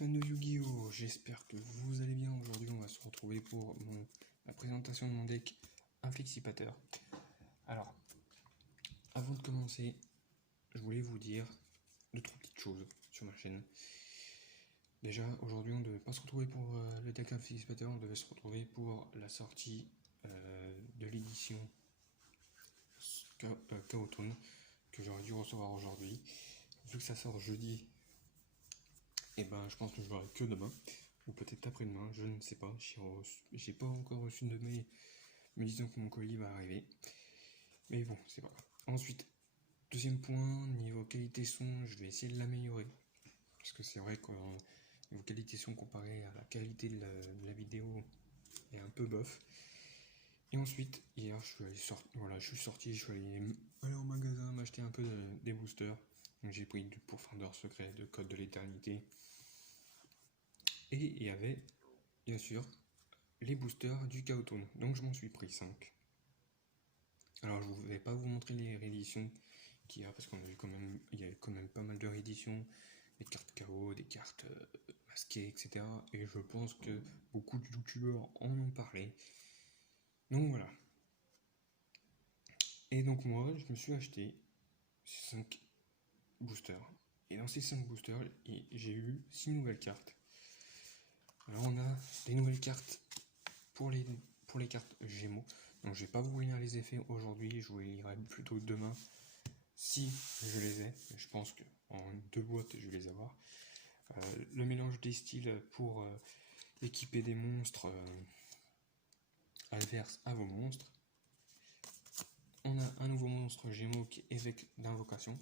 fans de Yu-Gi-Oh! J'espère que vous allez bien. Aujourd'hui, on va se retrouver pour la présentation de mon deck Inflixipateur. Alors, avant de commencer, je voulais vous dire 2-3 petites choses sur ma chaîne. Déjà, aujourd'hui, on ne devait pas se retrouver pour le deck Inflixipateur, on devait se retrouver pour la sortie de l'édition Chaotone que j'aurais dû recevoir aujourd'hui. Vu que ça sort jeudi, et ben je pense que je l'aurai que demain, ou peut-être après-demain, je ne sais pas. J'ai pas encore reçu de mail me disant que mon colis va arriver. Mais bon, c'est pas grave. Ensuite, deuxième point, niveau qualité son, je vais essayer de l'améliorer. Parce que c'est vrai que niveau qualité son comparé à la qualité de la vidéo est un peu bof. Et ensuite, hier, je suis sorti, je suis allé en magasin m'acheter un peu des boosters. Donc j'ai pris du Pourfendeur secret, de Code de l'éternité. Et il y avait, bien sûr, les boosters du Chaotone. Donc je m'en suis pris 5. Alors je ne vais pas vous montrer les rééditions qu'il y a, parce qu'il y a quand même pas mal de rééditions, des cartes KO, des cartes masquées, etc. Et je pense que beaucoup de youtubeurs en ont parlé. Donc voilà. Et donc moi, je me suis acheté 5 boosters. Et dans ces 5 boosters, j'ai eu 6 nouvelles cartes. Alors on a des nouvelles cartes pour les cartes Gémeaux. Donc je vais pas vous lire les effets aujourd'hui, je vous les lirai plutôt demain si je les ai. Je pense qu'en 2 boîtes je vais les avoir. Le mélange des styles pour équiper des monstres adverses à vos monstres. On a un nouveau monstre Gémeaux qui est évêque d'invocation.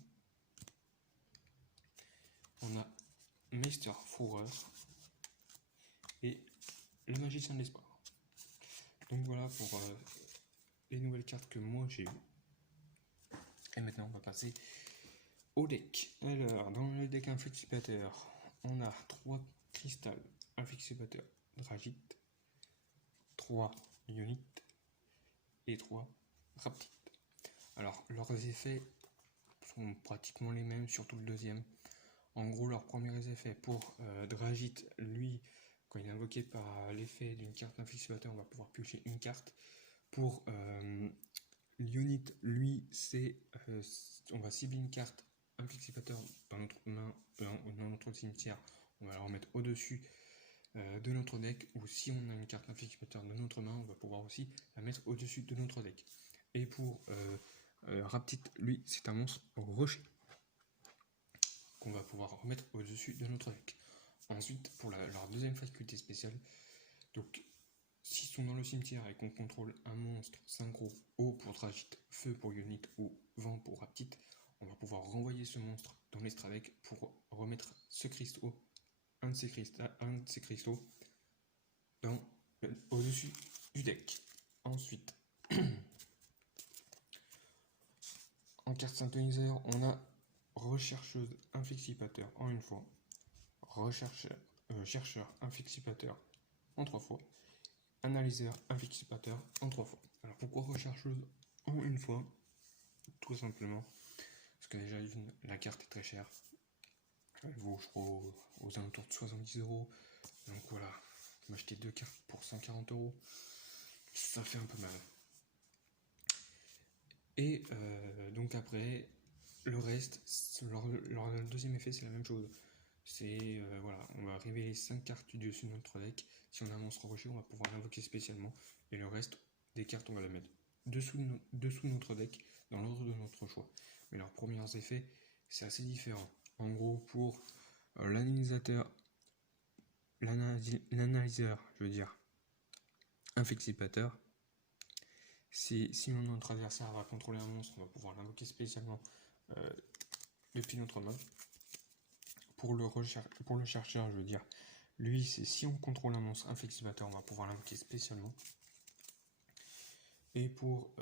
On a Meister Fourreur et le magicien de l'espoir. Donc voilà pour les nouvelles cartes que moi j'ai eues. Et maintenant on va passer au deck. Alors dans le deck Inflixipateur, on a 3 cristals Inflixipateur Dragite, 3 Ionites et 3 Raptites. Alors leurs effets sont pratiquement les mêmes, surtout le deuxième. En gros, leurs premiers effets pour Dragite, lui, quand il est invoqué par l'effet d'une carte Inflixipateur, on va pouvoir piocher une carte. Pour Lionite, lui, on va cibler une carte Inflixipateur dans notre main, dans notre cimetière, on va la remettre au-dessus de notre deck, ou si on a une carte Inflixipateur dans notre main, on va pouvoir aussi la mettre au-dessus de notre deck. Et pour Raptite, lui, c'est un monstre rocher qu'on va pouvoir remettre au-dessus de notre deck. Ensuite, pour leur deuxième faculté spéciale, donc s'ils sont dans le cimetière et qu'on contrôle un monstre synchro, eau pour Dragite, feu pour Ionite ou vent pour Raptite, on va pouvoir renvoyer ce monstre dans l'extra deck pour remettre ce cristaux, un de ces cristaux au-dessus du deck. Ensuite, en carte synthoniseur, on a Rechercheuse Inflixipateur en une fois, Chercheur Inflixipateur en 3 fois, Analyseur Inflixipateur en 3 fois. Alors pourquoi Rechercheuse en une fois? Tout simplement parce que déjà la carte est très chère. Elle vaut, je crois, aux alentours de 70 €. Donc voilà, m'acheter 2 cartes pour 140 €, ça fait un peu mal. Et donc après, le reste, leur deuxième effet, c'est la même chose. C'est, voilà, on va révéler 5 cartes du dessus de notre deck. Si on a un monstre rocher, on va pouvoir l'invoquer spécialement. Et le reste des cartes, on va la mettre dessous notre deck, dans l'ordre de notre choix. Mais leurs premiers effets, c'est assez différent. En gros, pour l'analyseur, je veux dire, Inflixipateur, si notre adversaire va contrôler un monstre, on va pouvoir l'invoquer spécialement depuis notre main. Pour le chercheur, je veux dire, lui, c'est si on contrôle un monstre Inflixipateur, on va pouvoir l'invoquer spécialement. Et pour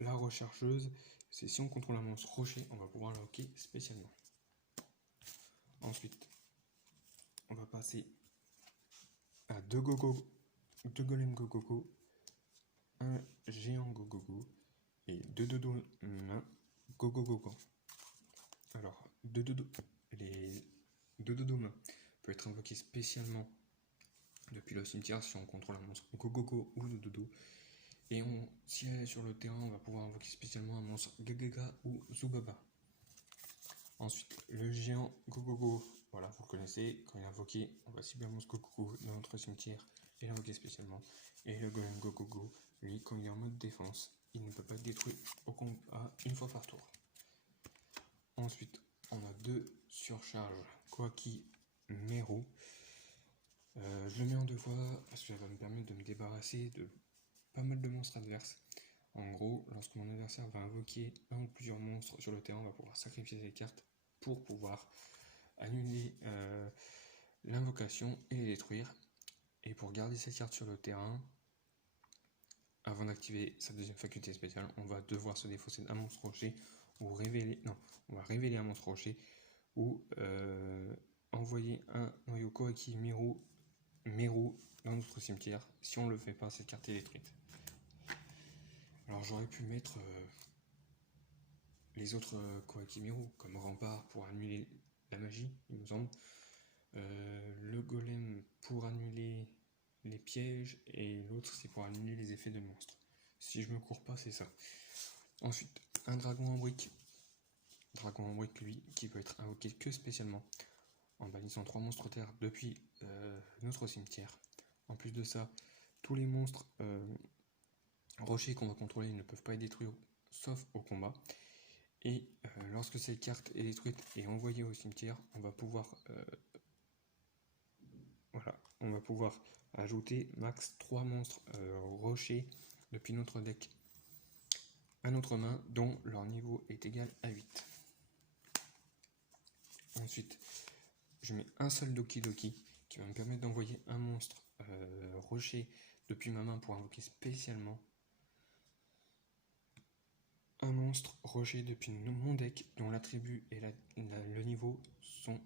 la rechercheuse, c'est si on contrôle un monstre rocher, on va pouvoir l'invoquer spécialement. Ensuite, on va passer à 2 golems Gogogo, un géant Gogogo et 2 dodo nains Gogogo. Alors, les 2 dodo mains peut être invoqué spécialement depuis le cimetière si on contrôle un monstre Gogogo ou Dododo. Et si elle est sur le terrain, on va pouvoir invoquer spécialement un monstre Gagaga ou Zubaba. Ensuite, le géant Gogogo, voilà, vous le connaissez, quand il est invoqué, on va cibler un monstre Gogogo dans notre cimetière et l'invoquer spécialement. Et le golem Gogogo, lui, quand il est en mode défense, il ne peut pas être détruit au combat une fois par tour. Ensuite, on a 2 surcharges Koaki Meru. Je le mets en 2 fois parce que ça va me permettre de me débarrasser de pas mal de monstres adverses. En gros, lorsque mon adversaire va invoquer un ou plusieurs monstres sur le terrain, on va pouvoir sacrifier ses cartes pour pouvoir annuler l'invocation et les détruire. Et pour garder cette carte sur le terrain, avant d'activer sa deuxième faculté spéciale, on va devoir se défausser d'un monstre rocher ou révéler. Non, on va révéler un monstre rocher ou envoyer un noyau Koaki Meru dans notre cimetière. Si on ne le fait pas, cette carte est détruite. Alors j'aurais pu mettre les autres Koaki Meru comme rempart pour annuler la magie, il me semble. Le golem pour annuler les pièges et l'autre c'est pour annuler les effets de monstres. Si je me cours pas, c'est ça. Ensuite, un dragon en brique. Dragon en brique, lui, qui peut être invoqué que spécialement en bannissant 3 monstres terre depuis notre cimetière. En plus de ça, tous les monstres rochers qu'on va contrôler ne peuvent pas être détruits sauf au combat. Et lorsque cette carte est détruite et envoyée au cimetière, on va pouvoir ajouter max 3 monstres rochers depuis notre deck à notre main, dont leur niveau est égal à 8. Ensuite, je mets un seul Doki Doki qui va me permettre d'envoyer un monstre rocher depuis ma main pour invoquer spécialement un monstre rocher depuis mon deck dont l'attribut et le niveau sont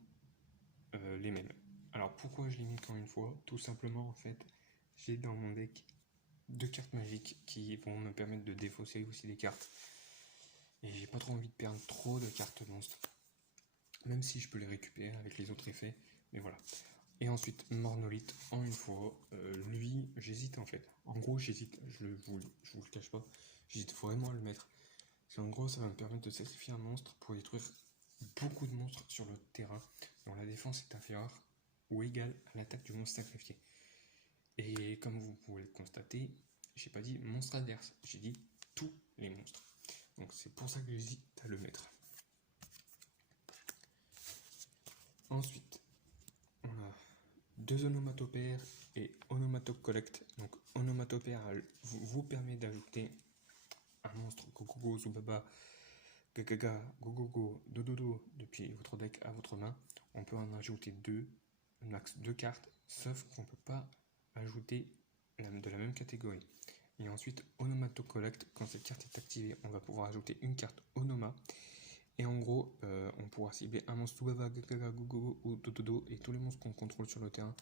les mêmes. Alors pourquoi je l'ai mis qu'en une fois? Tout simplement en fait, j'ai dans mon deck 2 cartes magiques qui vont me permettre de défausser aussi des cartes. Et j'ai pas trop envie de perdre trop de cartes monstres. Même si je peux les récupérer avec les autres effets. Mais voilà. Et ensuite, Mornolith en une fois. Lui, j'hésite en fait. En gros, j'hésite. Je vous le cache pas. J'hésite vraiment à le mettre. Parce qu'en gros, ça va me permettre de sacrifier un monstre pour détruire beaucoup de monstres sur le terrain dont la défense est inférieure ou égale à l'attaque du monstre sacrifié. Et comme vous pouvez le constater, j'ai pas dit monstre adverse, j'ai dit tous les monstres. Donc c'est pour ça que j'hésite à le mettre. Ensuite, on a 2 onomatopères et onomatope collect. Donc onomatopère vous permet d'ajouter un monstre Gogogo, Zubaba, Gagaga, Gogogo, Dododo depuis votre deck à votre main. On peut en ajouter 2, max 2 cartes, sauf qu'on ne peut pas ajouter de la même catégorie. Et ensuite, Onomato Collect, quand cette carte est activée, on va pouvoir ajouter une carte Onoma. Et en gros, on pourra cibler un monstre Zubaba, Gagaga, Gogogo ou Dododo, et tous les monstres qu'on contrôle sur le terrain,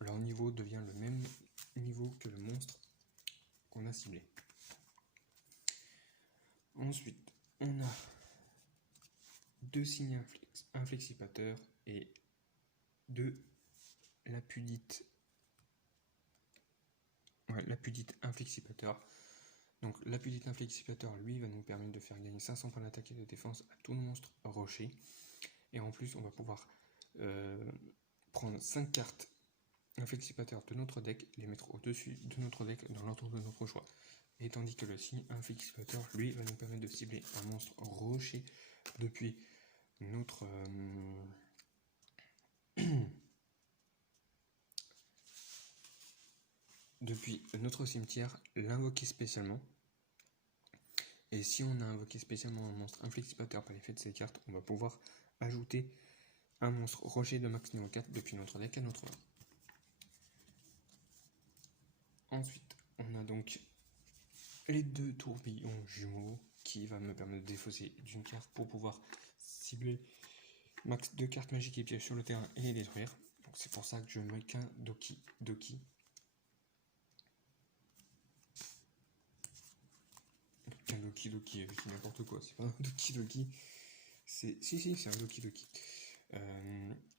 leur niveau devient le même niveau que le monstre qu'on a ciblé. Ensuite, on a 2 signes inflexipateurs et 2 lapudite inflexipateur. Donc lapudite inflexipateur, lui, va nous permettre de faire gagner 500 points d'attaque et de défense à tout monstre rocher. Et en plus, on va pouvoir prendre 5 cartes inflexipateur de notre deck, les mettre au-dessus de notre deck dans l'ordre de notre choix. Et tandis que le signe inflexipateur, lui, va nous permettre de cibler un monstre rocher depuis notre cimetière, l'invoquer spécialement. Et si on a invoqué spécialement un monstre inflexipateur par l'effet de ces cartes, on va pouvoir ajouter un monstre rocher de max niveau 4 depuis notre deck à notre main. Ensuite, on a donc les 2 tourbillons jumeaux qui va me permettre de défausser d'une carte pour pouvoir cibler max 2 cartes magiques et pièges sur le terrain et les détruire. Donc c'est pour ça que je mets qu'un Doki Doki. Un Doki Doki, avec n'importe quoi, c'est pas un Doki Doki. Si, c'est un Doki Doki.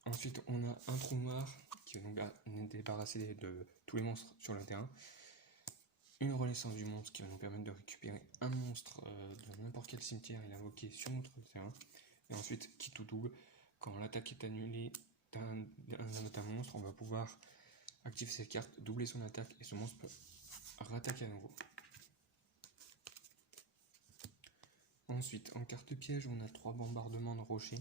Ensuite, on a un trou noir qui va nous débarrasser de tous les monstres sur le terrain. Une renaissance du monstre qui va nous permettre de récupérer un monstre de n'importe quel cimetière et l'invoquer sur notre terrain. Et ensuite, qui tout double, quand l'attaque est annulée d'un monstre, on va pouvoir activer cette carte, doubler son attaque et ce monstre peut rattaquer à nouveau. Ensuite, en carte piège, on a 3 bombardements de rochers.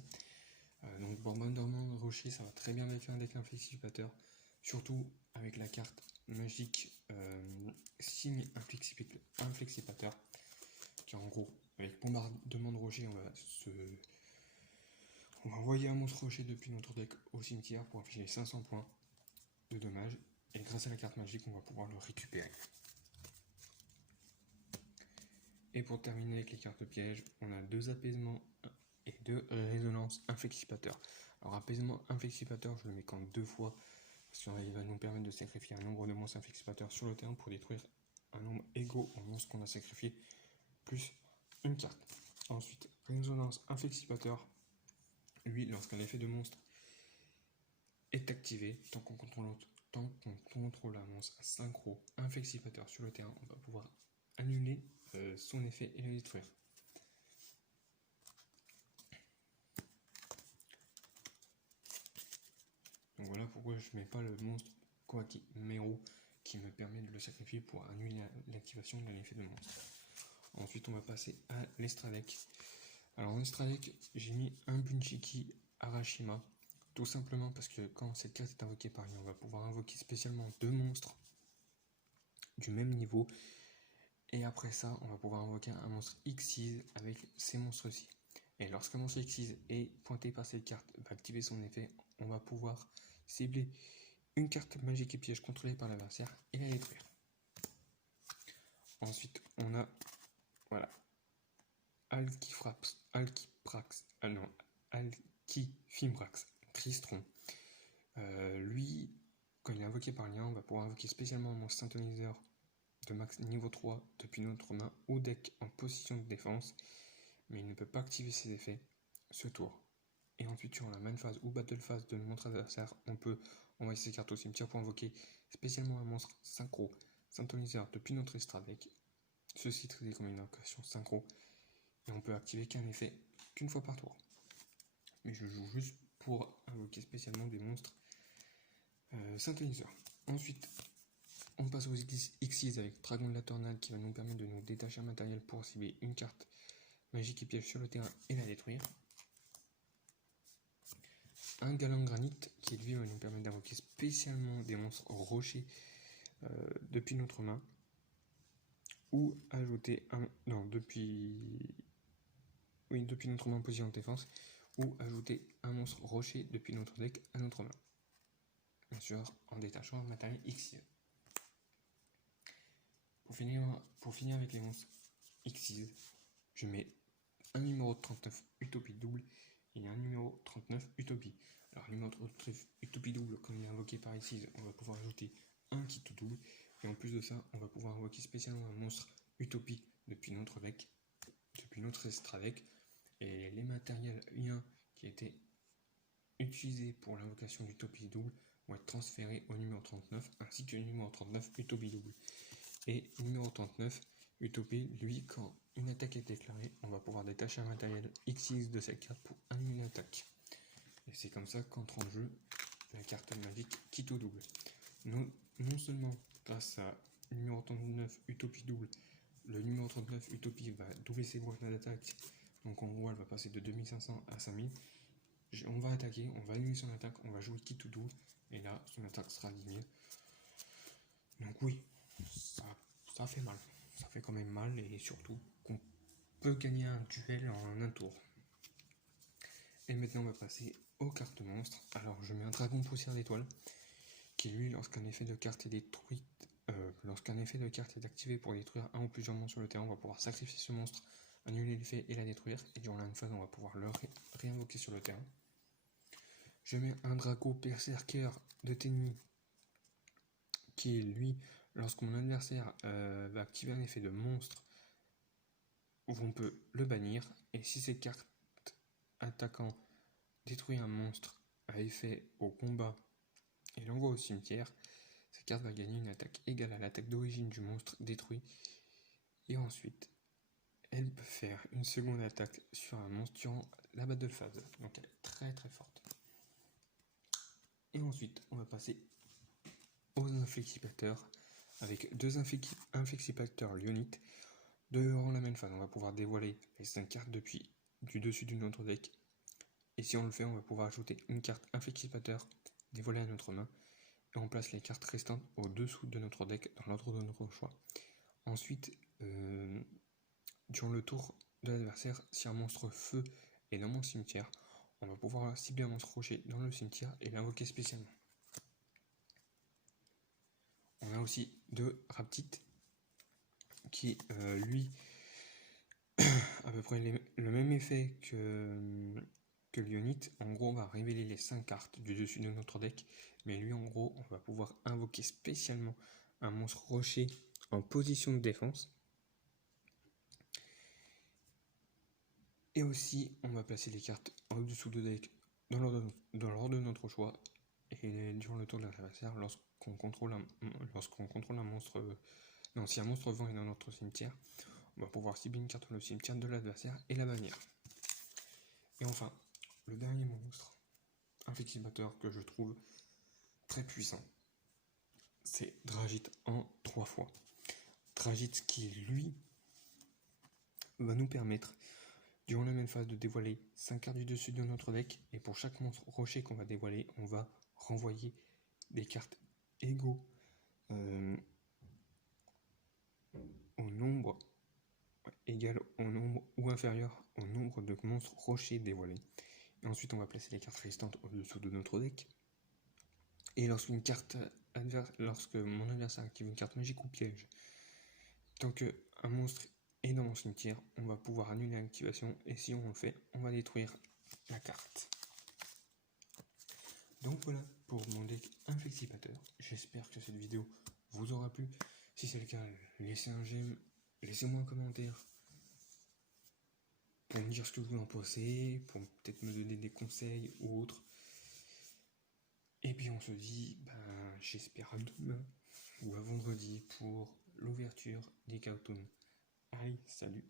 Donc bombardement de rochers, ça va très bien avec un deck inflexipateur, surtout avec la carte magique signe inflexipateur, qui en gros, avec bombardement de rochers, on va envoyer un monstre rocher depuis notre deck au cimetière pour afficher 500 points de dommages, et grâce à la carte magique, on va pouvoir le récupérer. Et pour terminer avec les cartes pièges, on a 2 apaisements et 2 résonances inflexipateurs. Alors apaisement inflexipateur, je le mets qu'en 2 fois, parce qu'il va nous permettre de sacrifier un nombre de monstres inflexipateurs sur le terrain pour détruire un nombre égaux au monstre qu'on a sacrifié, plus une carte. Ensuite, résonance inflexipateur, lui, lorsqu'un effet de monstre est activé, tant qu'on contrôle un monstre à synchro inflexipateur sur le terrain, on va pouvoir annuler son effet et le détruire. Donc voilà pourquoi je ne mets pas le monstre Koaki Mero qui me permet de le sacrifier pour annuler l'activation de l'effet de monstre. Ensuite on va passer à l'extra deck. Alors en extra deck, j'ai mis un Bunchiki Arashima, tout simplement parce que quand cette carte est invoquée par lui, on va pouvoir invoquer spécialement 2 monstres du même niveau. Et après ça, on va pouvoir invoquer un monstre Xyz avec ces monstres-ci. Et lorsqu'un monstre Xyz est pointé par cette carte, va activer son effet, on va pouvoir cibler une carte magique et piège contrôlée par l'adversaire et la détruire. Ensuite, on a voilà Alkifimbrax Tristron. Lui, quand il est invoqué par lien, on va pouvoir invoquer spécialement un monstre synthoniseur de max niveau 3 depuis notre main ou deck en position de défense, mais il ne peut pas activer ses effets ce tour. Et ensuite, sur la main phase ou battle phase de notre adversaire, on peut envoyer ses cartes au cimetière pour invoquer spécialement un monstre synchro synthoniseur depuis notre extra deck. Ceci traité comme une invocation synchro, et on peut activer qu'un effet qu'une fois par tour. Mais je joue juste pour invoquer spécialement des monstres synthoniseurs. Ensuite, on passe aux Xyz avec Dragon de la Tornade qui va nous permettre de nous détacher un matériel pour cibler une carte magique et piège sur le terrain et la détruire. Un Galant Granite qui lui va nous permettre d'invoquer spécialement des monstres rochers depuis notre main, ou ajouter depuis notre main en position de défense, ou ajouter un monstre rocher depuis notre deck à notre main, bien sûr en détachant un matériel Xyz. Pour finir avec les monstres Xyz, je mets un numéro 39 Utopie double et un numéro 39 Utopie. Alors numéro 39 Utopie double, quand il est invoqué par Xyz, on va pouvoir ajouter un qui tout double, et en plus de ça, on va pouvoir invoquer spécialement un monstre Utopie depuis notre deck, depuis notre extra deck, et les matériels liens qui étaient utilisés pour l'invocation d'Utopie double vont être transférés au numéro 39, ainsi que le numéro 39 Utopie double. Et numéro 39 Utopie, lui, quand une attaque est déclarée, on va pouvoir détacher un matériel Xyz de cette carte pour annuler l'attaque. Et c'est comme ça qu'entre en jeu la carte magique qui tout double. Non seulement grâce à numéro 39 Utopie double, le numéro 39 Utopie va doubler ses points d'attaque, donc en gros elle va passer de 2500 à 5000. On va attaquer, on va annuler son attaque, on va jouer qui tout double, et là son attaque sera 10 000. Donc oui, ça fait mal. Ça fait quand même mal, et surtout qu'on peut gagner un duel en un tour. Et maintenant on va passer aux cartes monstres. Alors je mets un dragon poussière d'étoile, qui lui, lorsqu'un effet de carte est détruit, lorsqu'un effet de carte est activé pour détruire un ou plusieurs monstres sur le terrain, on va pouvoir sacrifier ce monstre, annuler l'effet et la détruire, et durant la phase on va pouvoir le réinvoquer sur le terrain. Je mets un Draco Berserker de Tenmi, qui est lui, lorsque mon adversaire va activer un effet de monstre, on peut le bannir, et si cette carte attaquant détruit un monstre à effet au combat et l'envoie au cimetière, cette carte va gagner une attaque égale à l'attaque d'origine du monstre détruit. Et ensuite, elle peut faire une seconde attaque sur un monstre durant la battle phase. Donc elle est très très forte. Et ensuite, on va passer aux inflexipateurs avec deux inflexipateurs Lyonite. Durant la même phase, on va pouvoir dévoiler les 5 cartes depuis du dessus de notre deck. Et si on le fait, on va pouvoir ajouter une carte inflexipateur dévoilée à notre main. Et on place les cartes restantes au-dessous de notre deck dans l'ordre de notre choix. Ensuite, durant le tour de l'adversaire, si un monstre feu est dans mon cimetière, on va pouvoir cibler un monstre rocher dans le cimetière et l'invoquer spécialement. On a aussi deux Raptites qui, lui, à peu près le même effet que Lyonite. En gros, on va révéler les 5 cartes du dessus de notre deck, mais lui, en gros, on va pouvoir invoquer spécialement un monstre rocher en position de défense. Et aussi, on va placer les cartes en dessous de deck dans l'ordre de notre choix. Et durant le tour de l'adversaire, lorsqu'on contrôle un monstre, non, si un monstre vent est dans notre cimetière, on va pouvoir cibler une carte dans le cimetière de l'adversaire et la bannir. Et enfin, le dernier monstre inflexipateur que je trouve très puissant, c'est Dragite en 3 fois. Dragite qui, lui, va nous permettre, durant la même phase, de dévoiler 5 cartes du dessus de notre deck. Et pour chaque monstre rocher qu'on va dévoiler, on va renvoyer des cartes égaux au nombre égal au nombre ou inférieur au nombre de monstres rochers dévoilés. Et ensuite, on va placer les cartes restantes au-dessous de notre deck. Et lorsque mon adversaire active une carte magique ou piège, tant qu'un monstre est dans mon cimetière, on va pouvoir annuler l'activation. Et si on le fait, on va détruire la carte. Donc voilà pour mon deck inflexipateur. J'espère que cette vidéo vous aura plu. Si c'est le cas, laissez un j'aime, laissez-moi un commentaire pour me dire ce que vous en pensez, pour peut-être me donner des conseils ou autres. Et puis on se dit, j'espère à demain ou à vendredi pour l'ouverture des cartons. Allez, salut!